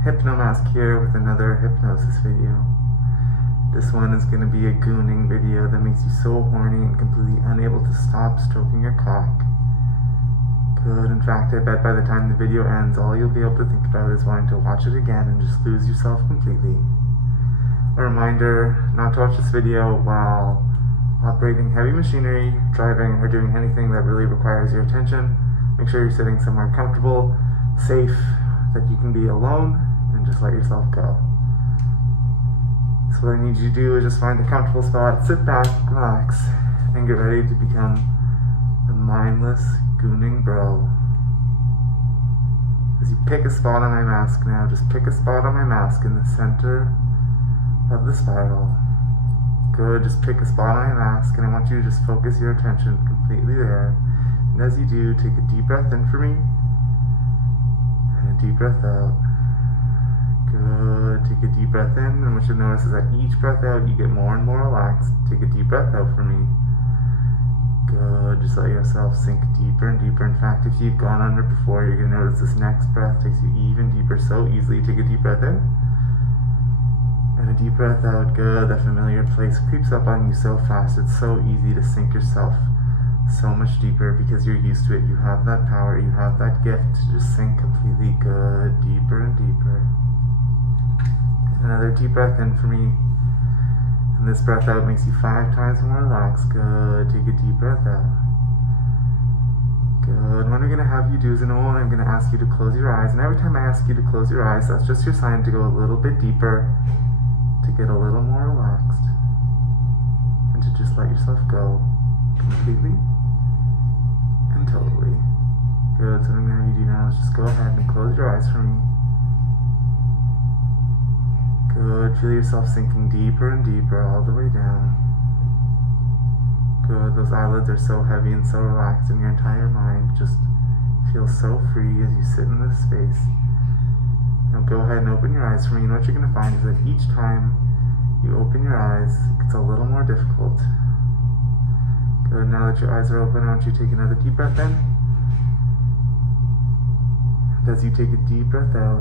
Hypnomask here with another hypnosis video. This one is going to be a gooning video that makes you so horny and completely unable to stop stroking your cock. Good. In fact, I bet by the time the video ends, all you'll be able to think about is wanting to watch it again and just lose yourself completely. A reminder not to watch this video while operating heavy machinery, driving, or doing anything that really requires your attention. Make sure you're sitting somewhere comfortable, safe, that you can be alone, and just let yourself go. So what I need you to do is just find a comfortable spot, sit back, relax, and get ready to become the mindless gooning bro. As you pick a spot on my mask now, just pick a spot on my mask in the center of the spiral. Good, just pick a spot on my mask, and I want you to just focus your attention completely there. And as you do, take a deep breath in for me, and a deep breath out. Good, take a deep breath in, and what you'll notice is that each breath out, you get more and more relaxed. Take a deep breath out for me. Good, just let yourself sink deeper and deeper. In fact, if you've gone under before, you're going to notice this next breath takes you even deeper so easily. Take a deep breath in, and a deep breath out. Good, that familiar place creeps up on you so fast, it's so easy to sink yourself so much deeper because you're used to it. You have that power, you have that gift to just sink completely. Good, deeper and deeper. Another deep breath in for me, and this breath out makes you 5 times more relaxed. Good, take a deep breath out. Good, what I'm going to have you do is in a moment I'm going to ask you to close your eyes, and every time I ask you to close your eyes, that's just your sign to go a little bit deeper, to get a little more relaxed, and to just let yourself go completely and totally. Good, so what I'm going to have you do now is just go ahead and close your eyes for me. Good, feel yourself sinking deeper and deeper all the way down. Good, those eyelids are so heavy and so relaxed, and your entire mind just feels so free as you sit in this space. Now go ahead and open your eyes for me, and what you're going to find is that each time you open your eyes, it gets a little more difficult. Good, now that your eyes are open, I want you to take another deep breath in. And as you take a deep breath out,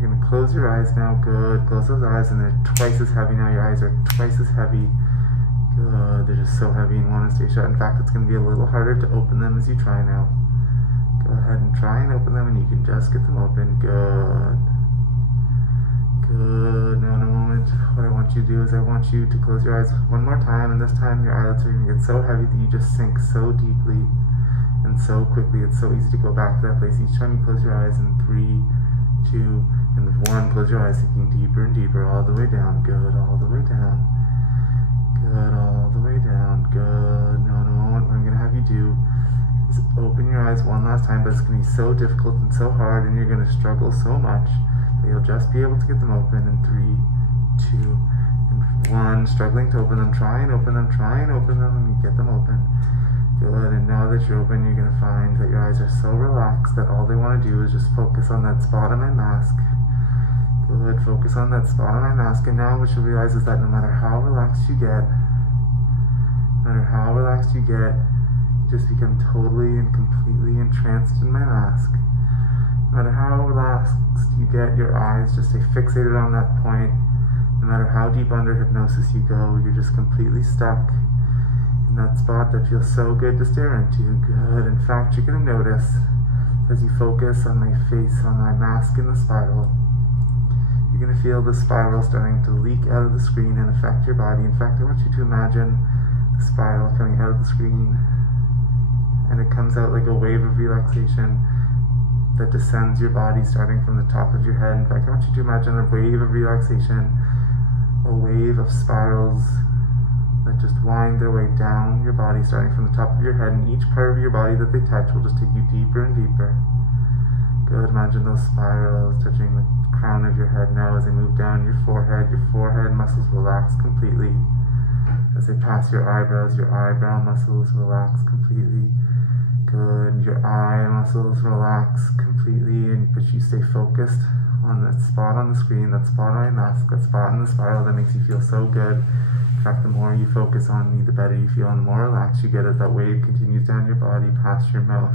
you're going to close your eyes now. Good, close those eyes, and they're twice as heavy now. Your eyes are twice as heavy. Good, they're just so heavy and want to stay shut. In fact, it's going to be a little harder to open them as you try now. Go ahead and try and open them, and you can just get them open. Good. Good. Now in a moment, what I want you to do is I want you to close your eyes one more time, and this time your eyelids are going to get so heavy that you just sink so deeply and so quickly. It's so easy to go back to that place each time you close your eyes. In 3, 2, and 1, close your eyes, sinking deeper and deeper all the way down. Good, all the way down. Good, all the way down. Good. Now in a moment, what I'm going to have you do is open your eyes one last time, but it's going to be so difficult and so hard, and you're going to struggle so much that you'll just be able to get them open in 3, 2, and 1. Struggling to open them, try and open them, and you get them open. Good, and now that you're open, you're going to find that your eyes are so relaxed that all they want to do is just focus on that spot on my mask. Good, focus on that spot on my mask, and now what you'll realize is that no matter how relaxed you get, you just become totally and completely entranced in my mask. No matter how relaxed you get, your eyes just stay fixated on that point. No matter how deep under hypnosis you go, you're just completely stuck in that spot that feels so good to stare into. Good. In fact, you're going to notice as you focus on my face, on my mask in the spiral, you're going to feel the spiral starting to leak out of the screen and affect your body. In fact, I want you to imagine the spiral coming out of the screen, and it comes out like a wave of relaxation that descends your body starting from the top of your head. In fact, I want you to imagine a wave of relaxation, a wave of spirals that just wind their way down your body starting from the top of your head, and each part of your body that they touch will just take you deeper and deeper. Good, imagine those spirals touching the crown of your head now as they move down your forehead muscles relax completely. As they pass your eyebrow muscles relax completely. Good, your eye muscles relax completely, and you but you stay focused on that spot on the screen, that spot on my mask, that spot in the spiral that makes you feel so good. In fact, the more you focus on me, the better you feel, and the more relaxed you get as that wave continues down your body past your mouth.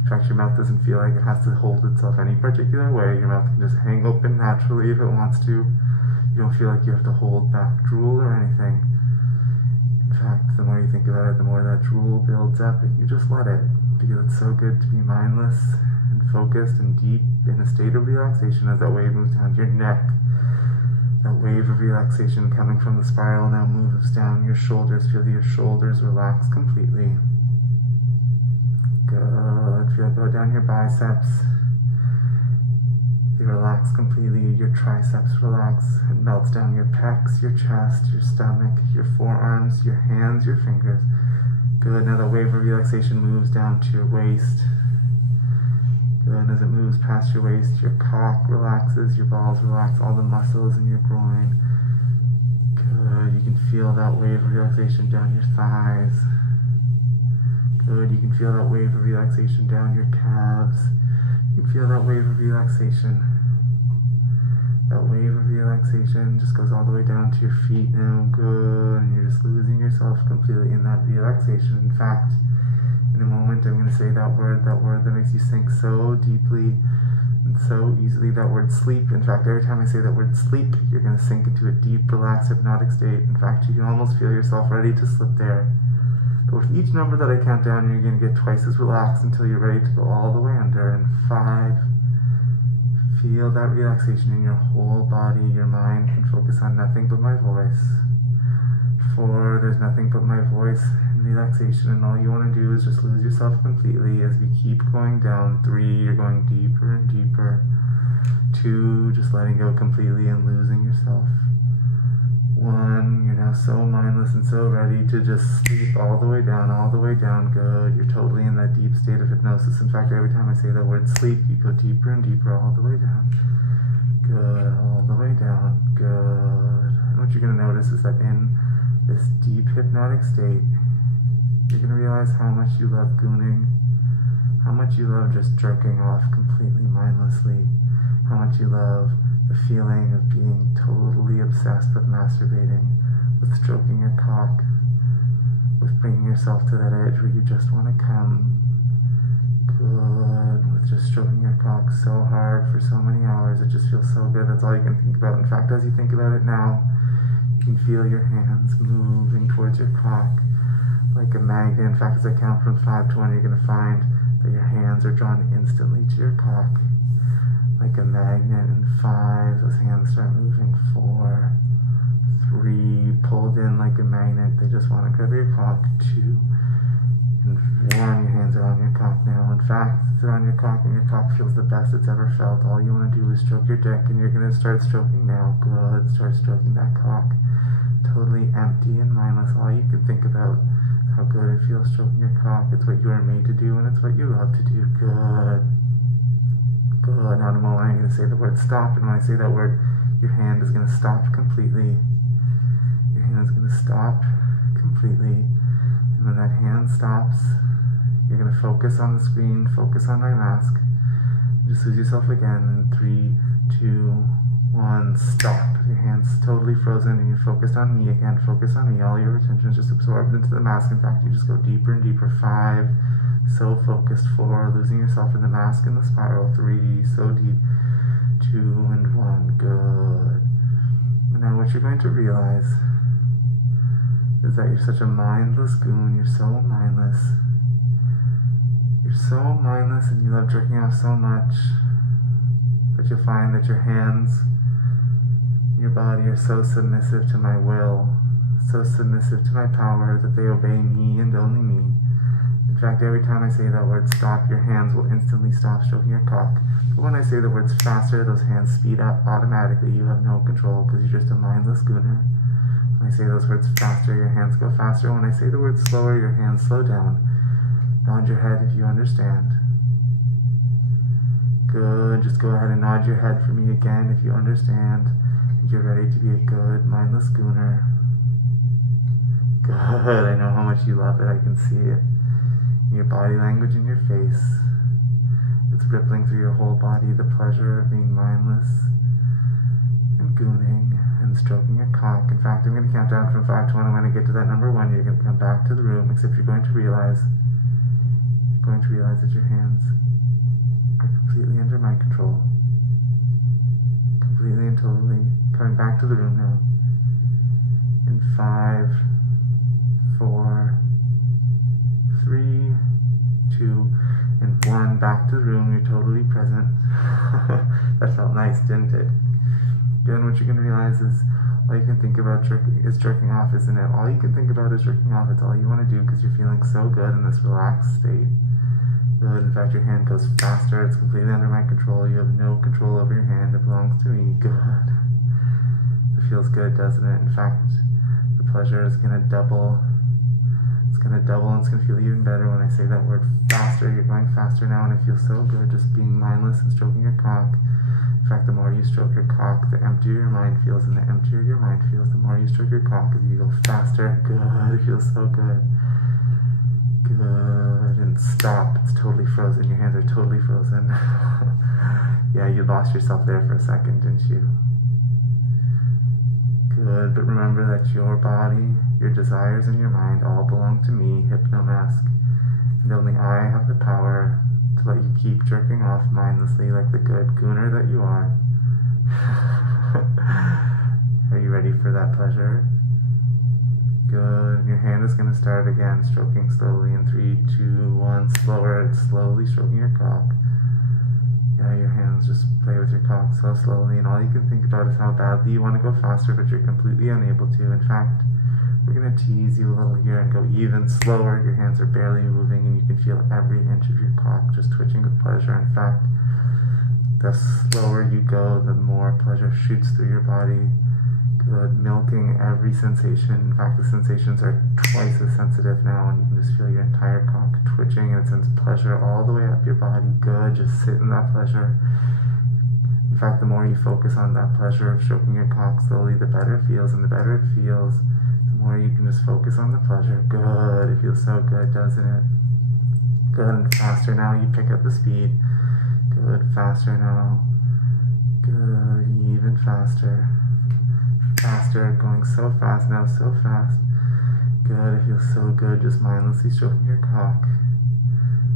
In fact, your mouth doesn't feel like it has to hold itself any particular way. Your mouth can just hang open naturally if it wants to. You don't feel like you have to hold back drool or anything. In fact, the more you think about it, the more that drool builds up, and you just let it, because it's so good to be mindless and focused and deep in a state of relaxation as that wave moves down your neck. That wave of relaxation coming from the spiral now moves down your shoulders. Feel your shoulders relax completely. Good. Feel it go down your biceps. They relax completely. Your triceps relax. It melts down your pecs, your chest, your stomach, your forearms, your hands, your fingers. Good. Now the wave of relaxation moves down to your waist. Good. And as it moves past your waist, your cock relaxes, your balls relax, all the muscles in your groin. Good. You can feel that wave of relaxation down your thighs. Good. You can feel that wave of relaxation down your calves. You can feel that wave of relaxation. That wave of relaxation just goes all the way down to your feet now. Good. And you're just losing yourself completely in that relaxation. In fact, in a moment, I'm going to say that word that makes you sink so deeply and so easily, that word sleep. In fact, every time I say that word sleep, you're going to sink into a deep, relaxed, hypnotic state. In fact, you can almost feel yourself ready to slip there. But with each number that I count down, you're going to get twice as relaxed until you're ready to go all the way under. And 5, feel that relaxation in your whole body. Your mind can focus on nothing but my voice. 4, there's nothing but my voice and relaxation, and all you want to do is just lose yourself completely as we keep going down. 3, you're going deeper and deeper. 2, just letting go completely and losing yourself. 1, you're now so mindless and so ready to just sleep all the way down, all the way down. Good. You're totally in that deep state of hypnosis. In fact, every time I say the word sleep, you go deeper and deeper all the way down. Good. All the way down. Good. And what you're going to notice is that in this deep hypnotic state, you're going to realize how much you love gooning, how much you love just jerking off completely mindlessly, how much you love the feeling of being totally obsessed with masturbating, with stroking your cock, with bringing yourself to that edge where you just want to come. Good. With just stroking your cock so hard for so many hours, it just feels so good. That's all you can think about. In fact, as you think about it now, you can feel your hands moving towards your cock like a magnet. In fact, as I count from 5 to 1, you're going to find that your hands are drawn instantly to your cock like a magnet. And 5, those hands start moving. 4, 3, pulled in like a magnet. They just want to grab your cock. 2, and 1, your hands are on your cock now. In fact, they're on your cock, and your cock feels the best it's ever felt. All you want to do is stroke your dick, and you're going to start stroking now. Good. Start stroking that cock. Totally empty and mindless. All you can think about is how good it feels stroking your cock. It's what you are made to do, and it's what you love to do. Good. Good. Now in a moment, I'm going to say the word stop, and when I say that word, your hand is going to stop completely. Your hand is going to stop completely. And when that hand stops, you're going to focus on the screen, focus on my mask. Just lose yourself again. In 3, 2, 1, stop. Your hand's totally frozen and you're focused on me again. Focus on me. All your attention is just absorbed into the mask. In fact, you just go deeper and deeper. 5, so focused. 4, losing yourself in the mask and the spiral. 3, so deep. 2 and 1, good. And now what you're going to realize is that you're such a mindless goon. You're so mindless. You're so mindless and you love jerking off so much, but you'll find that your hands, your body are so submissive to my will, so submissive to my power that they obey me and only me. In fact, every time I say that word stop, your hands will instantly stop stroking your cock. But when I say the words faster, those hands speed up automatically. You have no control because you're just a mindless gooner. When I say those words faster, your hands go faster. When I say the word slower, your hands slow down. Nod your head if you understand. Good. Just go ahead and nod your head for me again if you understand. And you're ready to be a good, mindless gooner. Good. I know how much you love it. I can see it in your body language and your face. It's rippling through your whole body, the pleasure of being mindless and gooning and stroking your cock. In fact, I'm going to count down from 5 to 1, and when I get to that number 1, you're going to come back to the room, except you're going to realize that your hands are completely under my control. Completely and totally. Coming back to the room now. In 5, 4, 3, 2, and 1. Back to the room. You're totally present. That felt nice, didn't it? Again, what you're going to realize is all you can think about is jerking off, isn't it? All you can think about is jerking off. It's all you want to do because you're feeling so good in this relaxed state. Good. In fact, your hand goes faster. It's completely under my control. You have no control over your hand. It belongs to me. Good. It feels good, doesn't it? In fact, the pleasure is going to double. It's going to double, and it's going to feel even better when I say that word faster. You're going faster now, and it feels so good just being mindless and stroking your cock. In fact, the more you stroke your cock, the emptier your mind feels, and the emptier your mind feels, the more you stroke your cock as you go faster. Good. It feels so good. Good. And stop. It's totally frozen. Your hands are totally frozen. Yeah, you lost yourself there for a second, didn't you? Good. But remember that your body, your desires, and your mind all belong to me, Hypnomask. And only I have the power to let you keep jerking off mindlessly like the good gooner that you are. Are you ready for that pleasure? Good. Your hand is going to start again, stroking slowly in 3, 2, 1. Slower. It's slowly stroking your cock. Yeah, your hands just play with your cock so slowly, and all you can think about is how badly you want to go faster, but you're completely unable to. In fact, we're going to tease you a little here and go even slower. Your hands are barely moving, and you can feel every inch of your cock just twitching with pleasure. In fact, the slower you go, the more pleasure shoots through your body. Good. Milking every sensation. In fact, the sensations are twice as sensitive now, and you can just feel your entire cock twitching, and it sends pleasure all the way up your body. Good. Just sit in that pleasure. In fact, the more you focus on that pleasure of stroking your cock slowly, the better it feels, and the better it feels, the more you can just focus on the pleasure. Good. It feels so good, doesn't it? Good. And faster now. You pick up the speed. Good. Faster now. Good. Even faster. Faster, going so fast now, so fast. Good, it feels so good, just mindlessly stroking your cock.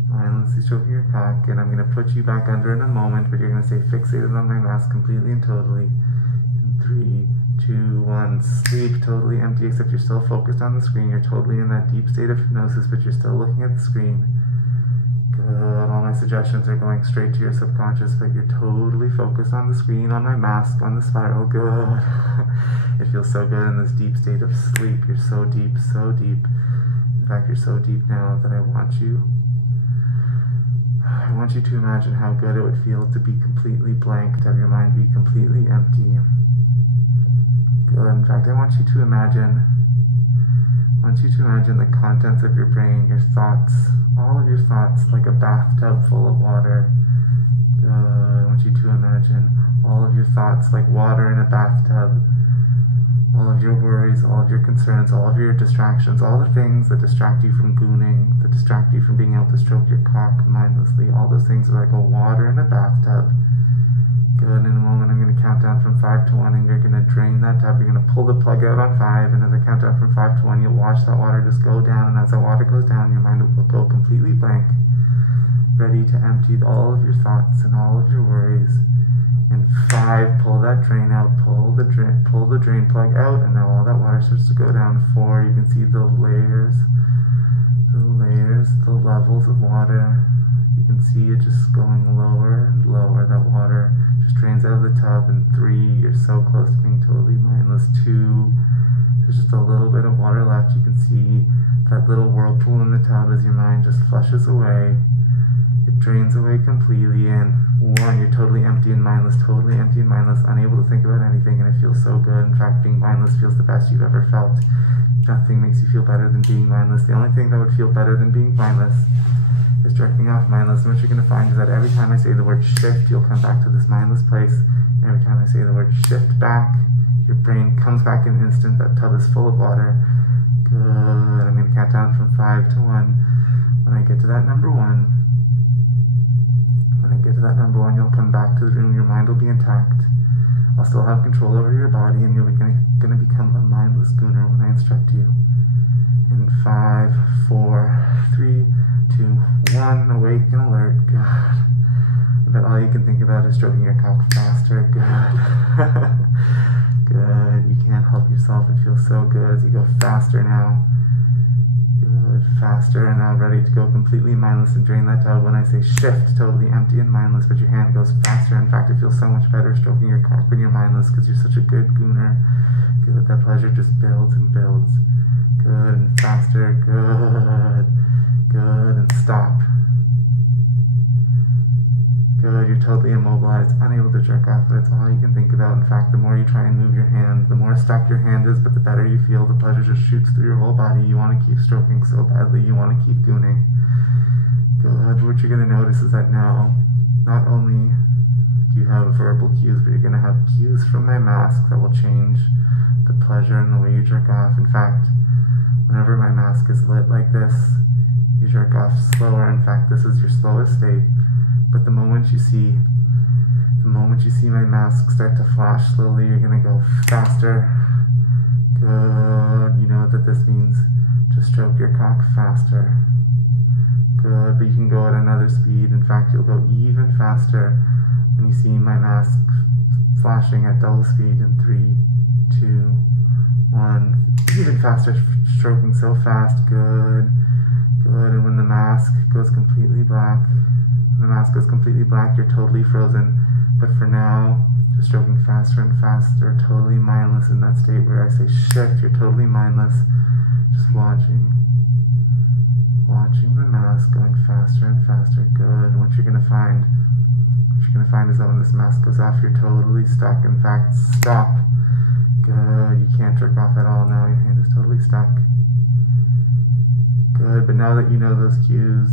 Mindlessly stroking your cock, and I'm going to put you back under in a moment, but you're going to stay fixated on my mask completely and totally. In 3, 2, 1, sleep, totally empty, except you're still focused on the screen. You're totally in that deep state of hypnosis, but you're still looking at the screen. Good, all my suggestions are going straight to your subconscious, but you're totally focused on the screen, on my mask, on the spiral. Good. It feels so good in this deep state of sleep. You're so deep, so deep. In fact, you're so deep now that I want you to imagine how good it would feel to be completely blank, to have your mind be completely empty. Good. In fact, I want you to imagine the contents of your brain, your thoughts, all of your thoughts, like a bathtub full of water. Good. I want you to imagine all of your thoughts like water in a bathtub. All of your worries, all of your concerns, all of your distractions, all the things that distract you from gooning, that distract you from being able to stroke your cock mindlessly, all those things are like a water in a bathtub. Good. In a moment, I'm going to count down from 5 to 1, and you're going to drain that tub. You're going to pull the plug out on 5, and as I count down from 5 to 1, you'll watch that water just go down, and as that water goes down, your mind will go completely blank, ready to empty all of your thoughts and all of your worries. And 5, pull that drain out, pull the drain plug out, and now all that water starts to go down. 4, you can see the layers, the levels of water. You can see it just going lower and lower. That water just drains out of the tub. And 3, you're so close to being totally mindless. 2, there's just a little bit of water left. You can see that little whirlpool in the tub as your mind just flushes away. It drains away completely, and 1, you're totally empty and mindless, unable to think about anything, and it feels so good. In fact, being mindless feels the best you've ever felt. Nothing makes you feel better than being mindless. The only thing that would feel better than being mindless is jerking off mindless. And what you're going to find is that every time I say the word shift, you'll come back to this mindless place. And every time I say the word shift back, your brain comes back in an instant. That tub is full of water. Good. I'm going to count down from 5 to 1. When I get to that number 1, that number one, you'll come back to the room, your mind will be intact. I'll still have control over your body, and you'll be going to become a mindless gooner when I instruct you. In 5, 4, 3, 2, 1, awake and alert. Good. I bet all you can think about is stroking your cock faster. Good. Good. You can't help yourself. It feels so good as you go faster now. Good. Faster, and now ready to go completely mindless and drain that tub. When I say shift, totally empty and mindless, but your hand goes faster. In fact, it feels so much better stroking your cock when you're mindless because you're such a good gooner. Good. That pleasure just builds and builds. Good. And faster. Good. Good. And stop. Good. You're totally immobilized, unable to jerk off, but it's all you can think about. In fact, the more you try and move your hand, the more stuck your hand is, but the better you feel. The pleasure just shoots through your whole body. You want to keep stroking so badly. You want to keep gooning. Good. What you're going to notice is that now, not only do you have verbal cues, but you're going to have cues from my mask that will change the pleasure and the way you jerk off. In fact, whenever my mask is lit like this, you jerk off slower. In fact, this is your slowest state. But the moment you see my mask start to flash slowly, you're going to go faster. Good. You know that this means to stroke your cock faster. Good. But you can go at another speed. In fact, you'll go even faster when you see my mask flashing at double speed in 3, 2, 1. Even faster, stroking so fast. Good. Good. And when the mask goes completely black, you're totally frozen. But for now, just stroking faster and faster, totally mindless in that state where I say shift, you're totally mindless. Just watching the mask going faster and faster. Good. And what you're gonna find is that when this mask goes off, you're totally stuck. In fact, stop. Good. You can't jerk off at all now. Your hand is totally stuck. Good. But now that you know those cues,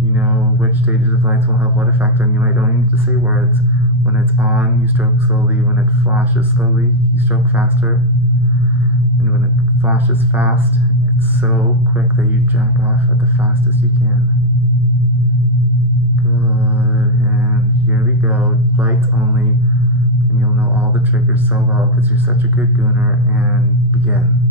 you know which stages of lights will have what effect on you. I don't even need to say words. When it's on, you stroke slowly. When it flashes slowly, you stroke faster. And when it flashes fast, it's so quick that you jack off at the fastest you can. Good. And here we go. Lights only. And you'll know all the triggers so well because you're such a good gooner. And begin.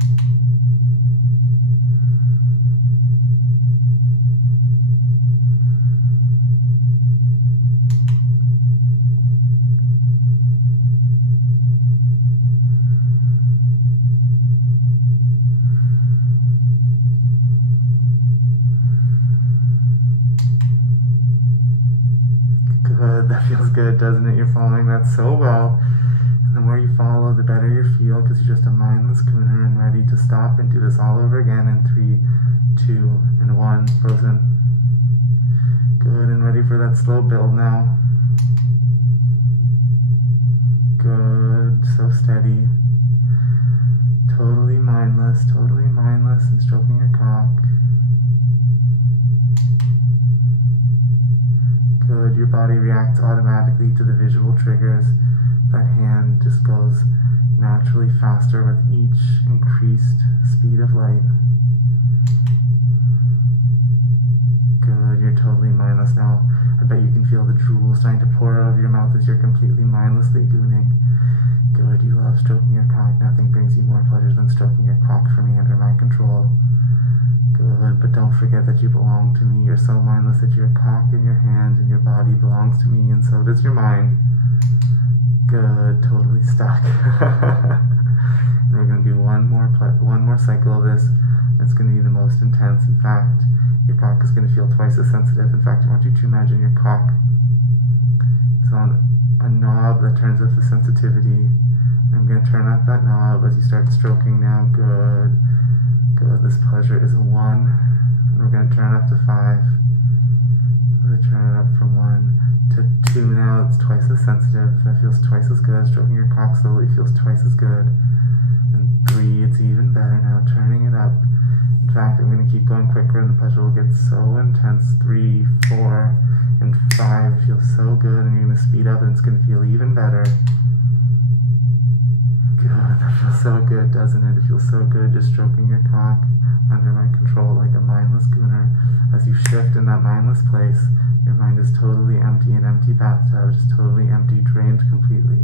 Good, that feels good, doesn't it? You're following that so well. And the more you follow, the better you feel because you're just a mindless gooner and ready to stop and do this all over again in 3, 2, and 1. Frozen. Good, and ready for that slow build now. Good, so steady. Totally mindless and stroking your cock. Good, your body reacts automatically to the visual triggers. That hand just goes naturally faster with each increased speed of light. Good, you're totally mindless now. I bet you can feel the drool starting to pour out of your mouth as you're completely mindlessly gooning. Good, you love stroking your cock. Nothing brings you more pleasure than stroking your cock for me under my control. Good, but don't forget that you belong to me. You're so mindless that your cock and your hand and your body belongs to me, and so does your mind. Good, totally stuck. And we're going to do one more cycle of this. It's going to be the most intense. In fact, your cock is going to feel twice as sensitive. In fact, I want you to imagine your cock is on a knob that turns up the sensitivity. I'm going to turn up that knob as you start stroking now. Good. Good. This pleasure is a 1. And we're going to turn it up to 5. We're going to turn it up from 1 to 2 now. It's twice as sensitive. That feels twice as good. Stroking your cock slowly feels twice as good. And 3, it's even better now, turning it up. In fact, I'm going to keep going quicker and the pleasure will get so intense. 3, 4, and 5. It feels so good, and you're going to speed up and it's going to feel even better. Good, that feels so good, doesn't it? It feels so good just stroking your cock under my control like a mindless gooner. As you shift in that mindless place, your mind is totally empty, an empty bathtub, just totally empty, drained completely,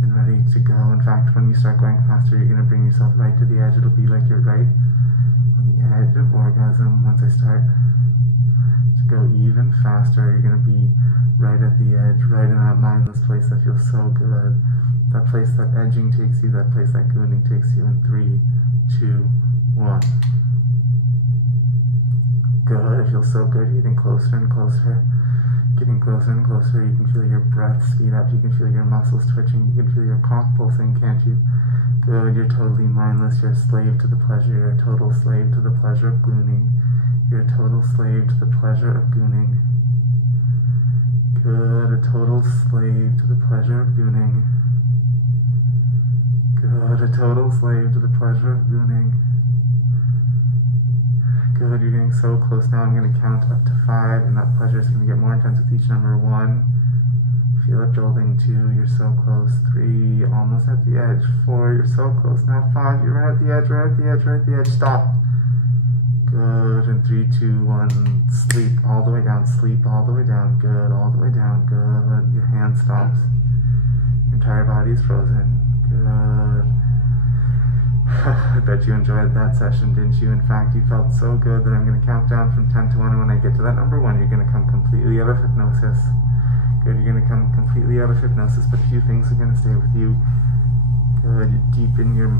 and ready to go. In fact, when you start going faster, you're going to bring yourself right to the edge. It'll be like you're right on the edge of orgasm. Once I start to go even faster, you're going to be right at the edge, right in that mindless place that feels so good. That place that edging takes you, that place that gooning takes you in 3, 2, 1. Good, it feels so good. You're getting closer and closer. Getting closer and closer. You can feel your breath speed up. You can feel your muscles twitching. You can feel your cock pulsing, can't you? Good, you're totally mindless. You're a slave to the pleasure. You're a total slave to the pleasure of gooning. You're a total slave to the pleasure of gooning. Good, a total slave to the pleasure of gooning. Good, a total slave to the pleasure of gooning. Good, you're getting so close now. I'm going to count up to 5, and that pleasure is going to get more intense with each number. 1, feel it building. 2, you're so close. 3, almost at the edge. 4, you're so close. Now 5, you're right at the edge, right at the edge, right at the edge. Stop. Good, and 3, 2, 1, sleep all the way down, sleep all the way down. Good, all the way down. Good, your hand stops. Your entire body is frozen. Good. I bet you enjoyed that session, didn't you? In fact, you felt so good that I'm going to count down from 10 to 1, and when I get to that number 1, you're going to come completely out of hypnosis. Good, you're going to come completely out of hypnosis, but a few things are going to stay with you. Good, deep in your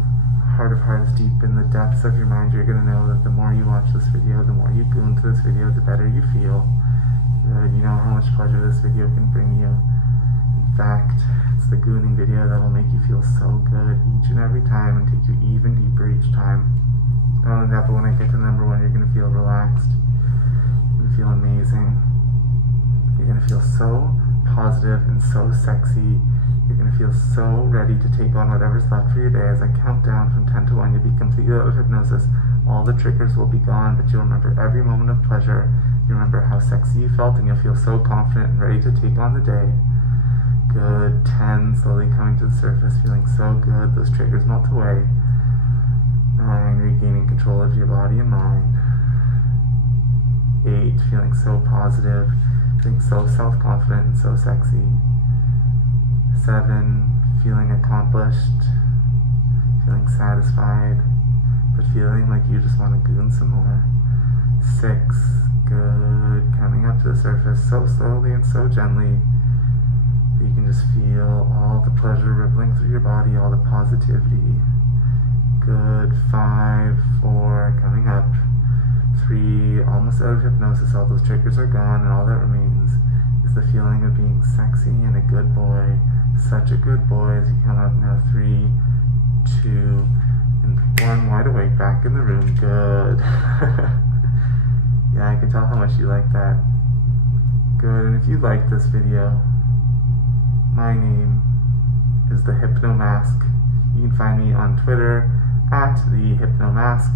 heart of hearts, deep in the depths of your mind, you're going to know that the more you watch this video, the more you goon to this video, the better you feel. Good, you know how much pleasure this video can bring you. In fact, it's the gooning video that will make you feel so good each and every time and take you even deeper each time. Not only that, but when I get to number 1, you're going to feel relaxed. You're going to feel amazing. You're going to feel so positive and so sexy. You're going to feel so ready to take on whatever's left for your day. As I count down from 10 to 1, you'll be completely out of hypnosis. All the triggers will be gone, but you'll remember every moment of pleasure. You remember how sexy you felt, and you'll feel so confident and ready to take on the day. Good, 10, slowly coming to the surface, feeling so good. Those triggers melt away. 9, regaining control of your body and mind. 8, feeling so positive, feeling so self-confident and so sexy. 7, feeling accomplished, feeling satisfied, but feeling like you just want to goon some more. 6, good, coming up to the surface so slowly and so gently. You can just feel all the pleasure rippling through your body, all the positivity. Good, 5, 4, coming up. 3, almost out of hypnosis, all those triggers are gone, and all that remains is the feeling of being sexy and a good boy. Such a good boy as you come up now. 3, 2, and 1, wide awake, back in the room. Good. Yeah, I can tell how much you like that. Good, and if you like this video, my name is the Hypno Mask. You can find me on Twitter at the Hypno Mask.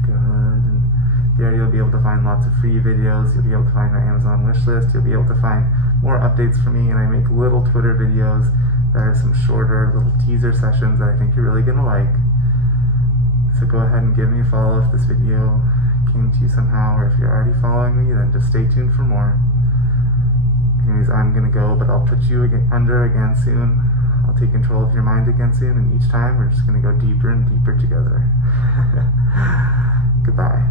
Good. And there you'll be able to find lots of free videos. You'll be able to find my Amazon wishlist. You'll be able to find more updates from me, and I make little Twitter videos that are some shorter little teaser sessions that I think you're really gonna like. So go ahead and give me a follow if this video came to you somehow, or if you're already following me, then just stay tuned for more. Anyways, I'm going to go, but I'll put you under again soon. I'll take control of your mind again soon, and each time we're just going to go deeper and deeper together. Goodbye.